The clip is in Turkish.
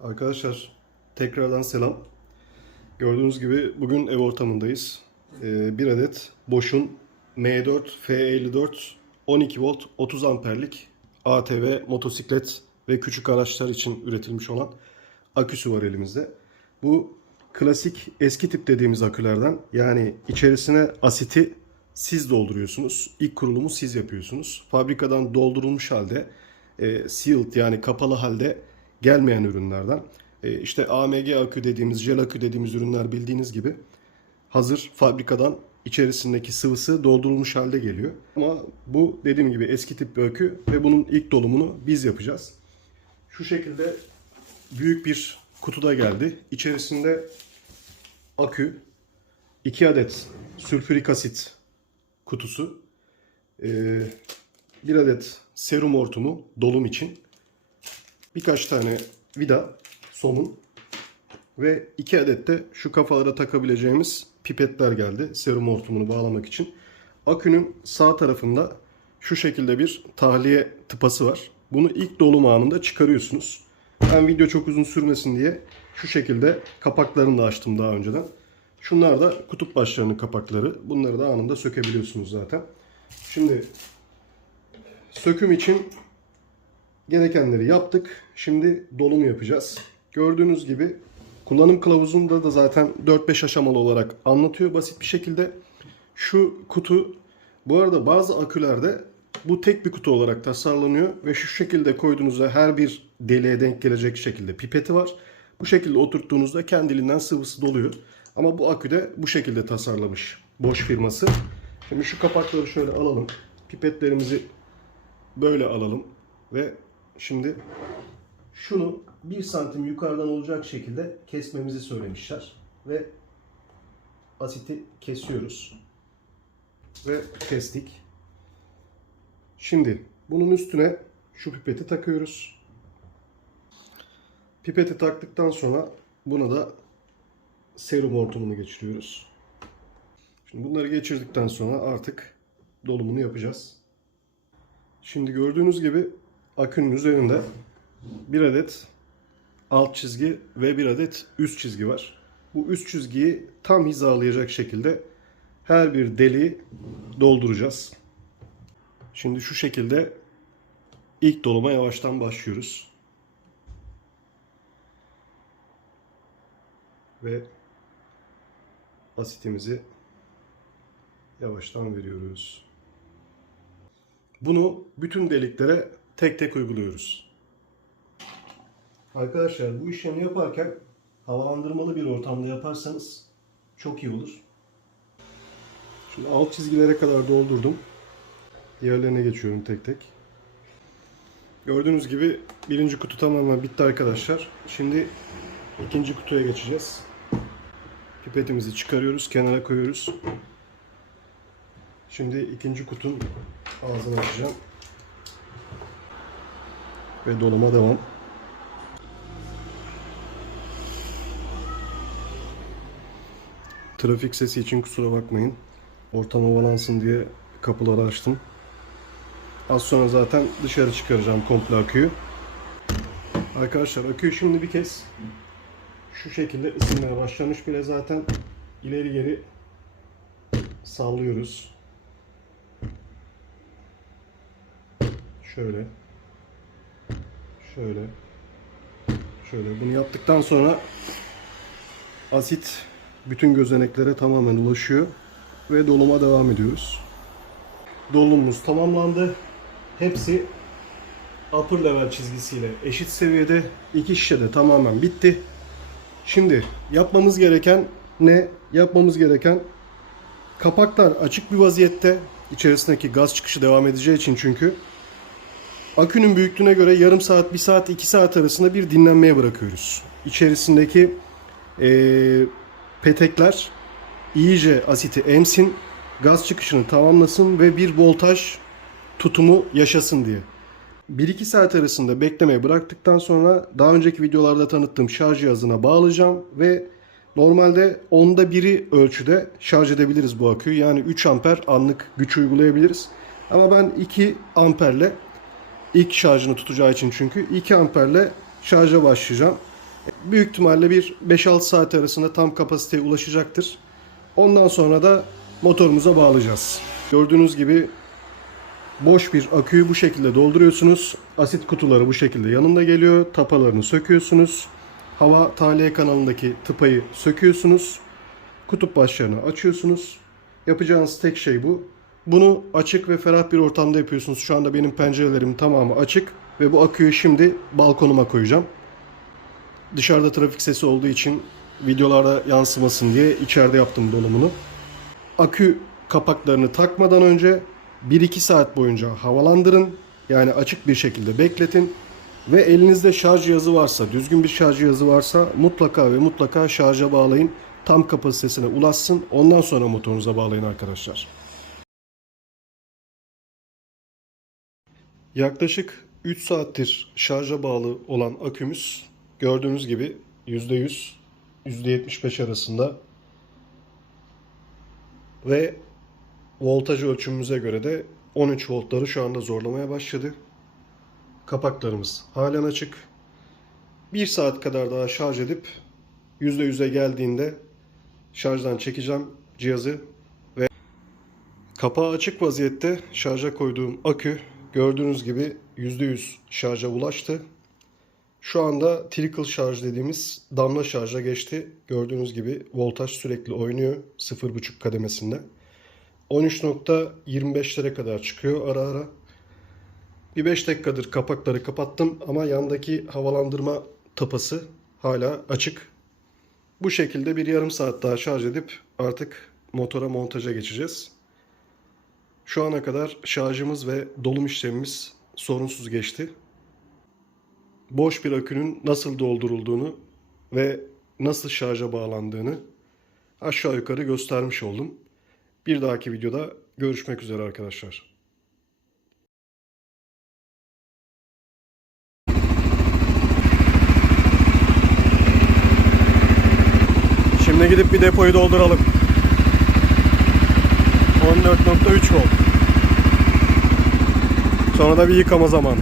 Arkadaşlar tekrardan selam. Gördüğünüz gibi bugün ev ortamındayız. Ee, bir adet Bosch'un M4 F54 12 volt 30 amperlik ATV motosiklet ve küçük araçlar için üretilmiş olan aküsü var elimizde. Bu klasik eski tip dediğimiz akülerden yani içerisine asiti siz dolduruyorsunuz. İlk kurulumu siz yapıyorsunuz. Fabrikadan doldurulmuş halde e, sealed yani kapalı halde gelmeyen ürünlerden. E, işte AMG akü dediğimiz, jel akü dediğimiz ürünler bildiğiniz gibi hazır fabrikadan içerisindeki sıvısı doldurulmuş halde geliyor. Ama bu dediğim gibi eski tip bir akü ve bunun ilk dolumunu biz yapacağız. Şu şekilde büyük bir kutuda geldi. İçerisinde akü, 2 adet sülfürik asit kutusu, ee, bir adet serum hortumu dolum için, birkaç tane vida, somun ve iki adet de şu kafalara takabileceğimiz pipetler geldi serum hortumunu bağlamak için. Akünün sağ tarafında şu şekilde bir tahliye tıpası var. Bunu ilk dolum anında çıkarıyorsunuz. Ben video çok uzun sürmesin diye şu şekilde kapaklarını da açtım daha önceden. Şunlar da kutup başlarının kapakları. Bunları da anında sökebiliyorsunuz zaten. Şimdi söküm için gerekenleri yaptık. Şimdi dolumu yapacağız. Gördüğünüz gibi kullanım kılavuzunda da zaten 4-5 aşamalı olarak anlatıyor basit bir şekilde. Şu kutu bu arada bazı akülerde bu tek bir kutu olarak tasarlanıyor ve şu şekilde koyduğunuzda her bir deliğe denk gelecek şekilde pipeti var. Bu şekilde oturttuğunuzda kendiliğinden sıvısı doluyor. Ama bu akü de bu şekilde tasarlamış Bosch firması. Şimdi şu kapakları şöyle alalım. Pipetlerimizi böyle alalım ve şimdi şunu 1 santim yukarıdan olacak şekilde kesmemizi söylemişler ve asiti kesiyoruz ve kestik. Şimdi bunun üstüne şu pipeti takıyoruz. Pipeti taktıktan sonra buna da serum hortumunu geçiriyoruz. Şimdi bunları geçirdikten sonra artık dolumunu yapacağız. Şimdi gördüğünüz gibi akünün üzerinde bir adet alt çizgi ve bir adet üst çizgi var. Bu üst çizgiyi tam hizalayacak şekilde her bir deliği dolduracağız. Şimdi şu şekilde ilk doluma yavaştan başlıyoruz. Ve asitimizi yavaştan veriyoruz. Bunu bütün deliklere tek tek uyguluyoruz. Arkadaşlar bu işlemi yaparken havalandırmalı bir ortamda yaparsanız çok iyi olur. Şimdi alt çizgilere kadar doldurdum. Diğerlerine geçiyorum tek tek. Gördüğünüz gibi birinci kutu tamamen bitti arkadaşlar. Şimdi ikinci kutuya geçeceğiz. Pipetimizi çıkarıyoruz, kenara koyuyoruz. Şimdi ikinci kutunun ağzını açacağım. Ve doluma devam. Trafik sesi için kusura bakmayın. Ortam havalansın diye kapıları açtım. Az sonra zaten dışarı çıkaracağım komple aküyü. Arkadaşlar aküyü şimdi bir kez şu şekilde ısınmaya başlamış bile zaten ileri geri sallıyoruz. Şöyle. Şöyle. Şöyle. Bunu yaptıktan sonra asit bütün gözeneklere tamamen ulaşıyor ve doluma devam ediyoruz. Dolumumuz tamamlandı. Hepsi upper level çizgisiyle eşit seviyede. iki şişe de tamamen bitti. Şimdi yapmamız gereken ne? Yapmamız gereken kapaklar açık bir vaziyette. İçerisindeki gaz çıkışı devam edeceği için çünkü. Akünün büyüklüğüne göre yarım saat, bir saat, iki saat arasında bir dinlenmeye bırakıyoruz. İçerisindeki eee, petekler iyice asiti emsin, gaz çıkışını tamamlasın ve bir voltaj tutumu yaşasın diye. 1-2 saat arasında beklemeye bıraktıktan sonra daha önceki videolarda tanıttığım şarj cihazına bağlayacağım ve normalde onda biri ölçüde şarj edebiliriz bu aküyü. Yani 3 amper anlık güç uygulayabiliriz. Ama ben 2 amperle ilk şarjını tutacağı için çünkü 2 amperle şarja başlayacağım. Büyük ihtimalle bir 5-6 saat arasında tam kapasiteye ulaşacaktır. Ondan sonra da motorumuza bağlayacağız. Gördüğünüz gibi boş bir aküyü bu şekilde dolduruyorsunuz. Asit kutuları bu şekilde yanında geliyor. Tapalarını söküyorsunuz. Hava tahliye kanalındaki tıpayı söküyorsunuz. Kutup başlarını açıyorsunuz. Yapacağınız tek şey bu. Bunu açık ve ferah bir ortamda yapıyorsunuz. Şu anda benim pencerelerim tamamı açık ve bu aküyü şimdi balkonuma koyacağım. Dışarıda trafik sesi olduğu için videolarda yansımasın diye içeride yaptım dolumunu. Akü kapaklarını takmadan önce 1-2 saat boyunca havalandırın. Yani açık bir şekilde bekletin. Ve elinizde şarj cihazı varsa, düzgün bir şarj cihazı varsa mutlaka ve mutlaka şarja bağlayın. Tam kapasitesine ulaşsın. Ondan sonra motorunuza bağlayın arkadaşlar. Yaklaşık 3 saattir şarja bağlı olan akümüz gördüğünüz gibi %100, %75 arasında ve voltaj ölçümümüze göre de 13 voltları şu anda zorlamaya başladı. Kapaklarımız halen açık. 1 saat kadar daha şarj edip %100'e geldiğinde şarjdan çekeceğim cihazı ve kapağı açık vaziyette şarja koyduğum akü gördüğünüz gibi %100 şarja ulaştı. Şu anda trickle şarj dediğimiz damla şarja geçti. Gördüğünüz gibi voltaj sürekli oynuyor 0.5 kademesinde. 13.25'lere kadar çıkıyor ara ara. Bir 5 dakikadır kapakları kapattım ama yandaki havalandırma tapası hala açık. Bu şekilde bir yarım saat daha şarj edip artık motora montaja geçeceğiz. Şu ana kadar şarjımız ve dolum işlemimiz sorunsuz geçti. Boş bir akünün nasıl doldurulduğunu ve nasıl şarja bağlandığını aşağı yukarı göstermiş oldum. Bir dahaki videoda görüşmek üzere arkadaşlar. Şimdi gidip bir depoyu dolduralım. 14.3 volt. Sonra da bir yıkama zamanı.